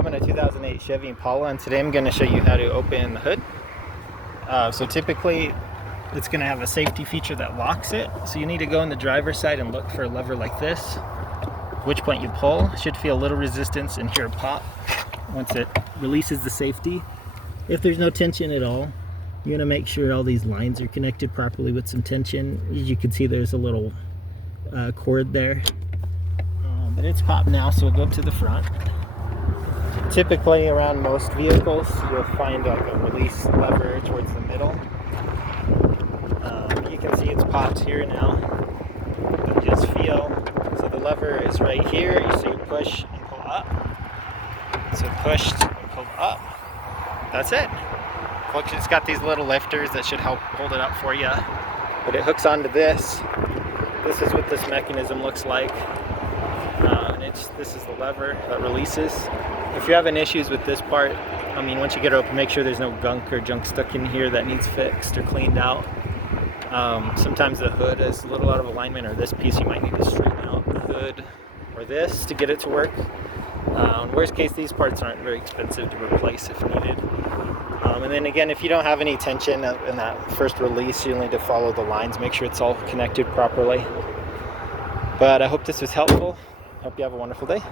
I'm in a 2008 Chevy Impala, and today I'm going to show you how to open the hood. So typically it's going to have a safety feature that locks it, so you need to go on the driver's side and look for a lever like this, at which point you pull. Should feel a little resistance and hear a pop once it releases the safety. If there's no tension at all, you're going to make sure all these lines are connected properly with some tension. As you can see, there's a little cord there, but it's popped now, so we'll go up to the front. Typically around most vehicles you'll find like a release lever towards the middle. You can see it's popped here now, but just feel, so the lever is right here, so you push and pull up, so pushed and pulled up, that's it. Look, it's got these little lifters that should help hold it up for you, but it hooks onto this. This is what this mechanism looks like, and this is the lever that releases. If you're having issues with this part, I mean, once you get it open, make sure there's no gunk or junk stuck in here that needs fixed or cleaned out. Sometimes the hood is a little out of alignment, or this piece you might need to straighten out the hood or this to get it to work. In worst case, these parts aren't very expensive to replace if needed. And then again, if you don't have any tension in that first release, you'll need to follow the lines, make sure it's all connected properly. But I hope this was helpful. Hope you have a wonderful day.